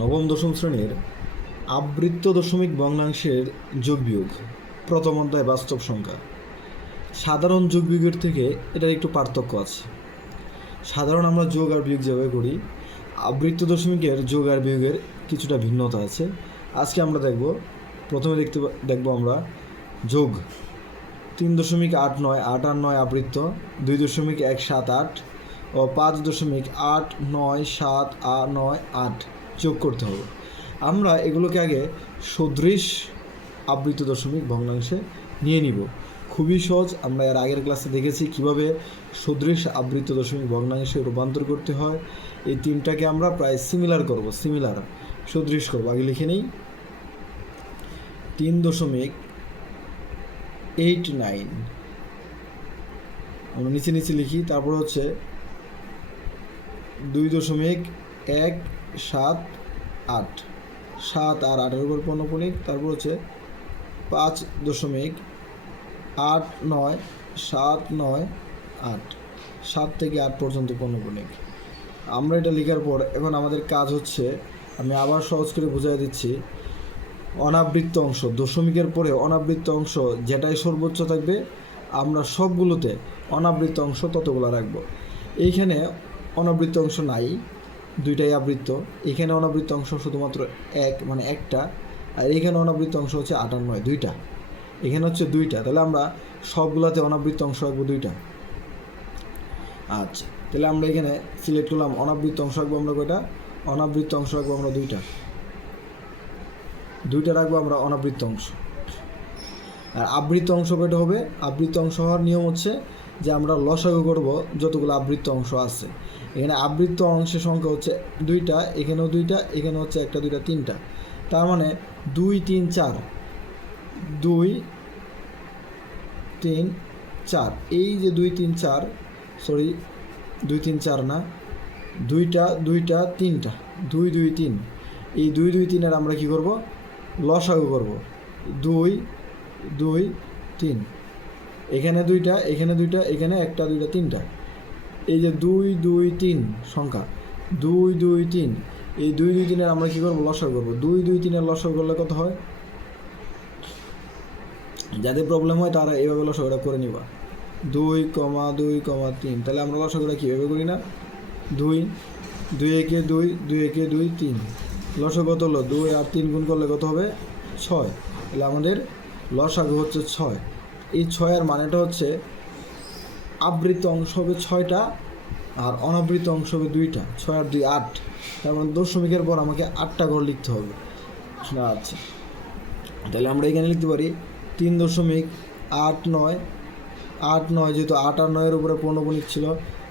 নবম, দশম শ্রেণির আবৃত্ত দশমিক ভগ্নাংশের যোগ বিয়োগ, প্রথম অধ্যায় বাস্তব সংখ্যা। সাধারণ যোগ বিয়োগের থেকে এটার একটু পার্থক্য আছে। সাধারণ আমরা যোগ আর বিয়োগ যেভাবে করি, আবৃত্ত দশমিকের যোগ আর বিয়োগের কিছুটা ভিন্নতা আছে। আজকে আমরা দেখব, প্রথমে দেখতে দেখব আমরা যোগ। তিন দশমিক আট নয়, আট আর নয় আবৃত্ত, দুই দশমিক এক সাত আট ও পাঁচ দশমিক আট নয় সাত নয় আট। যোগ করতে হবে। আমরা এগুলোকে আগে সদৃশ আবৃত দশমিক ভগ্নাংশে নিয়ে নিব। খুবই সহজ, আমরা এর আগের ক্লাসে দেখেছি কীভাবে সদৃশ আবৃত দশমিক ভগ্নাংশে রূপান্তর করতে হয়। এই তিনটাকে আমরা প্রায় সিমিলার করব সিমিলার সদৃশ করব। আগে লিখে নিই। তিন দশমিক এইট নাইন আমরা নিচে নিচে লিখি, তারপর হচ্ছে দুই দশমিক এক সাত আট। সাত আর আটের উপর পণ্যপণিক তারপর হচ্ছে পাঁচ দশমিক আট নয়, সাত নয় আট। সাত থেকে আট পর্যন্ত পণ্যপণিক আমরা এটা লেখার পর এখন আমাদের কাজ হচ্ছে, আমি আবার সহজ করে বুঝিয়ে দিচ্ছি। অনাবৃত্ত অংশ, দশমিকের পরে অনাবৃত্ত অংশ যেটাই সর্বোচ্চ থাকবে, আমরা সবগুলোতে অনাবৃত্ত অংশ ততগুলো রাখব। এইখানে অনাবৃত্ত অংশ নাই। দুইটাই আবৃত্ত। এখানে অনাবৃত্ত অংশ শুধুমাত্র এক মানে একটা, আর এখানে অনাবৃত্ত অংশ হচ্ছে আটান্নয় দুইটা। এখানে হচ্ছে দুইটা, তাহলে আমরা সবগুলোতে অনাবৃত্ত অংশ রাখব দুইটা। আচ্ছা তাহলে আমরা এখানে সিলেক্ট করলাম অনাবৃত্ত অংশ রাখব আমরা কয়টা? অনাবৃত্ত অংশ রাখব আমরা দুইটা। দুইটা রাখব আমরা অনাবৃত্ত অংশ। আর আবৃত্ত অংশ কয়টা হবে? আবৃত্ত অংশ হওয়ার নিয়ম হচ্ছে যে আমরা লসাগু করব যতগুলো আবৃত্ত অংশ আছে। এখানে আবৃত্ত অংশের সংখ্যা হচ্ছে দুইটা, এখানেও দুইটা এখানে হচ্ছে একটা, দুইটা, তিনটা। তার মানে দুই, তিন, চার। দুই, তিন, চার। এই যে দুই, তিন, চার সরি দুই, তিন, চার না, দুইটা দুইটা, তিনটা। দুই দুই, তিন। এই দুই দুই, তিনের আমরা কি করব? লসাগু করব। দুই দুই, তিন। এখানে দুইটা এখানে দুইটা, এখানে একটা, দুইটা, তিনটা। এই যে দুই দুই, তিন সংখ্যা। দুই দুই, তিন। এই দুই দুই, তিনের আমরা কি করব? লসাগু করব। দুই দুই, তিনের লসাগু করলে কত হয়? যাদের প্রবলেম হয় তারা এইভাবে লসাগুটা করে নিবা। দুই কমা দুই কমা, তিন। তাহলে আমরা লসাগুটা কীভাবে করি না? দুই দুই একে দুই দুই একে দুই, তিন। লসাগু কত হলো? দুই আর তিন গুণ করলে কত হবে? ছয়। তাহলে আমাদের লসাগু হচ্ছে ছয়। এই ছয়ের মানেটা হচ্ছে আবৃত অংশ হবে ছয়টা আর অনাবৃত অংশ হবে দুইটা, ছয় আর দুই আট। তার মানে দশমিকের পর আমাকে আটটা ঘর লিখতে হবে। আচ্ছা। তাহলে আমরা এখানে লিখতে পারি তিন দশমিক আট নয় আট নয় যেহেতু আট আর নয়ের উপরে পণ্যপণিক ছিল,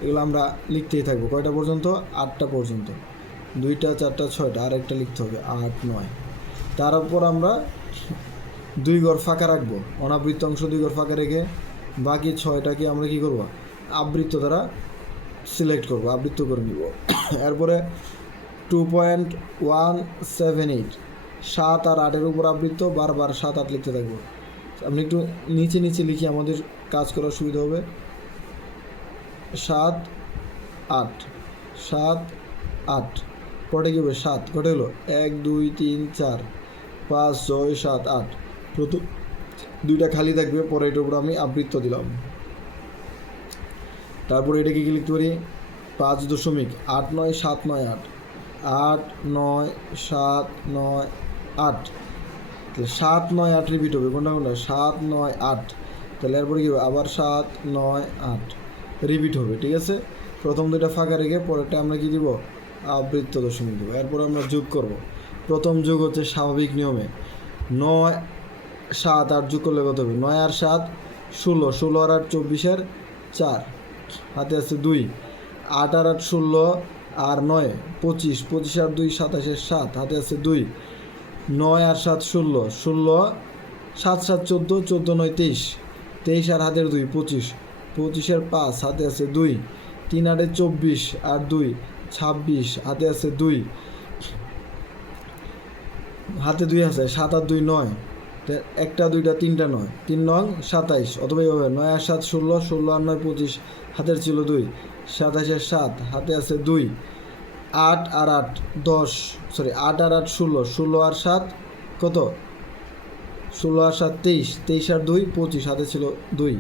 এগুলো আমরা লিখতেই থাকব। কয়টা পর্যন্ত? আটটা পর্যন্ত। দুইটা, চারটা, ছয়টা আর একটা লিখতে হবে, আট, নয়। তার উপর আমরা দুই ঘর ফাঁকা রাখব। অনাবৃত্ত অংশ দুই ঘর ফাঁকা রেখে বাকি ছয়টাকে আমরা কি করব? আবৃত্ত দ্বারা সিলেক্ট করব, আবৃত্ত করে নিব। এরপরে two point one seven eight সাত আর আটের উপর আবৃত্ত, বারবার সাত, আট লিখতে থাকব। আপনি একটু নিচে নিচে লিখি আমাদের কাজ করার সুবিধা হবে। সাত, আট সাত, আট। পরে কী হবে? সাত কটে হলো এক, দুই, তিন, চার, পাঁচ, ছয়, সাত, আট। প্রথম দুইটা খালি থাকবে, পরে এটার উপর আমি আবৃত্ত দিলাম। তারপরে এটাকে কি লিখতে পারি? পাঁচ দশমিক আট নয় সাত নয় আট। আট নয় সাত নয় আট। তাহলে সাত নয় আট রিপিট হবে, কোনটা কোনটা? সাত নয় আট। তাহলে এরপরে কী হবে? আবার সাত নয় আট রিপিট হবে, ঠিক আছে? প্রথম দুইটা ফাঁকা রেখে পরেরটা আমরা কি দিব? আবৃত্ত দশমিক দেবো। এরপর আমরা যোগ করব। প্রথম যোগ হচ্ছে স্বাভাবিক নিয়মে নয় সাত আর যোগ করলে কত হবে? নয় আর সাত, ষোলো। ষোলো আর আট চব্বিশের চার। হাতে আছে দুই। আট আর আট, ষোলো আর নয়, পঁচিশ। পঁচিশ আর দুই সাতাশের সাত। হাতে আছে দুই। নয় আর সাত, ষোলো। ষোলো, সাত সাত, চোদ্দ চোদ্দ, নয়, তেইশ। তেইশ আর হাতের দুই, পঁচিশ। পঁচিশের পাঁচ, হাতে আছে দুই। তিন আটে চব্বিশ আর দুই, ছাব্বিশ। হাতে আছে দুই। হাতে দুই আছে, সাত আর দুই, নয়। একটা, দুইটা, তিনটা নয়। তিন নং সাতাইশ, অথবা এইভাবে নয় আর সাত ষোলো ষোলো আর নয় পঁচিশ, হাতের ছিল দুই সাতাশের সাত, হাতে আছে দুই, আট আর আট দশ সরি আট আর আট ষোলো ষোলো আর সাত কত? ষোলো আর সাত তেইশ তেইশ আর দুই, পঁচিশ, হাতে ছিল দুই।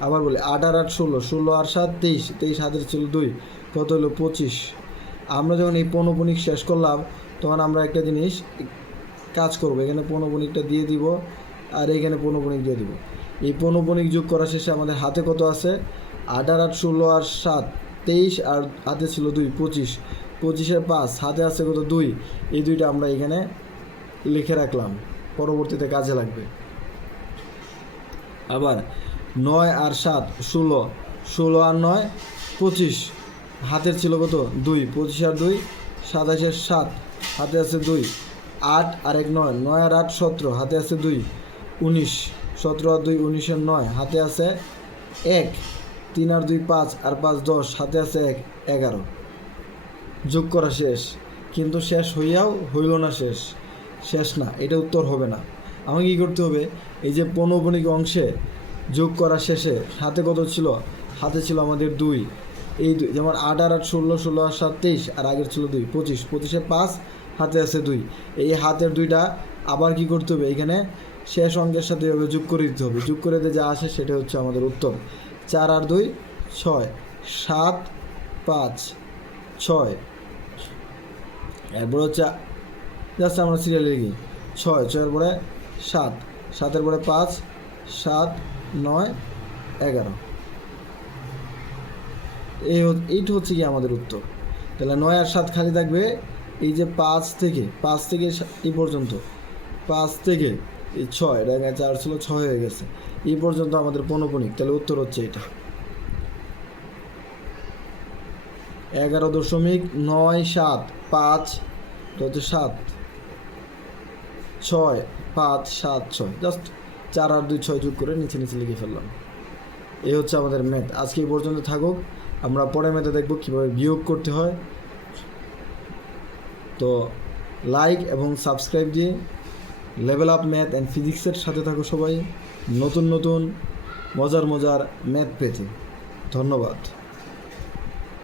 আবার বলি, আট আর আট ষোলো ষোলো আর সাত তেইশ তেইশ হাতে ছিল দুই, কত হলো পঁচিশ? আমরা যখন এই পৌনপুনিক শেষ করলাম, তখন আমরা একটা জিনিস কাজ করব। এখানে পৌনপুনিকটা দিয়ে দিব আর এখানে পৌনপুনিক দিয়ে দিব। এই পৌনপুনিক যোগ করা শেষে আমাদের হাতে কত আছে? আট আর আট ষোলো আর সাত, তেইশ আর হাতে ছিল দুই, পঁচিশ। পঁচিশের পাঁচ, হাতে আছে কত? দুই। এই দুইটা আমরা এখানে লিখে রাখলাম। পরবর্তীতে কাজে লাগবে। আবার নয় আর সাত, ষোলো। ষোলো আর নয়, পঁচিশ। হাতের ছিল কত? দুই। পঁচিশ আর দুই, সাতাশের সাত। হাতে আছে দুই। আট আর এক নয়। নয় আর আট সতেরো, হাতে আছে দুই। উনিশ, সতেরো আর দুই, উনিশের নয়। হাতে আছে এক। তিন আর দুই, পাঁচ আর পাঁচ, দশ। হাতে আছে এক, এগারো। যোগ করা শেষ। কিন্তু শেষ হইয়াও হইল না শেষ। শেষ না, এটা উত্তর হবে না। আমাকে কী করতে হবে? এই যে পৌনপনিক অংশে যোগ করা শেষে হাতে কত ছিল? হাতে ছিল আমাদের দুই। এই দুই, যেমন আট আর আট ষোলো ষোলো আর সাত, তেইশ। আর আগের ছিল দুই, পঁচিশ। পঁচিশে পাঁচ হাতে আছে দুই। এই হাতের দুইটা আবার কি করতে হবে? এখানে শেষ অঙ্কের সাথে এভাবে যোগ করে দিতে হবে। যোগ করে দিয়ে যা আসে সেটা হচ্ছে আমাদের উত্তর। চার আর দুই, ছয়। সাত, পাঁচ, ছয়। এরপর হচ্ছে জাস্ট আমরা সিরিয়ালে লিখি। ছয়, ছয়ের পরে সাত। সাতের পরে পাঁচ, সাত, নয়, এগারো। এই এইটা হচ্ছে কি আমাদের উত্তর? তাহলে নয় আর সাত খালি থাকবে এই যে পাঁচ থেকে পাঁচ থেকে এই পর্যন্ত। পাঁচ থেকে এই ছয় দেখা চার ছিল ছয় হয়ে গেছে। এই পর্যন্ত আমাদের পনপনিক, তাহলে উত্তর হচ্ছে এটা। এগারো দশমিক নয় সাত পাঁচ হচ্ছে সাত। ছয় পাঁচ সাত ছয়, জাস্ট চার আর দুই ছয় যোগ করে নিচে নিচে লিখে ফেললাম। এই হচ্ছে আমাদের ম্যাথ আজকে এই পর্যন্ত থাকুক, আমরা পরে ম্যাথে দেখব কীভাবে বিয়োগ করতে হয়। তো লাইক এবং সাবস্ক্রাইব দিয়ে লেভেল আপ ম্যাথ অ্যান্ড ফিজিক্সের সাথে থাকো সবাই। নতুন নতুন, মজার মজার ম্যাথ পেতে। ধন্যবাদ।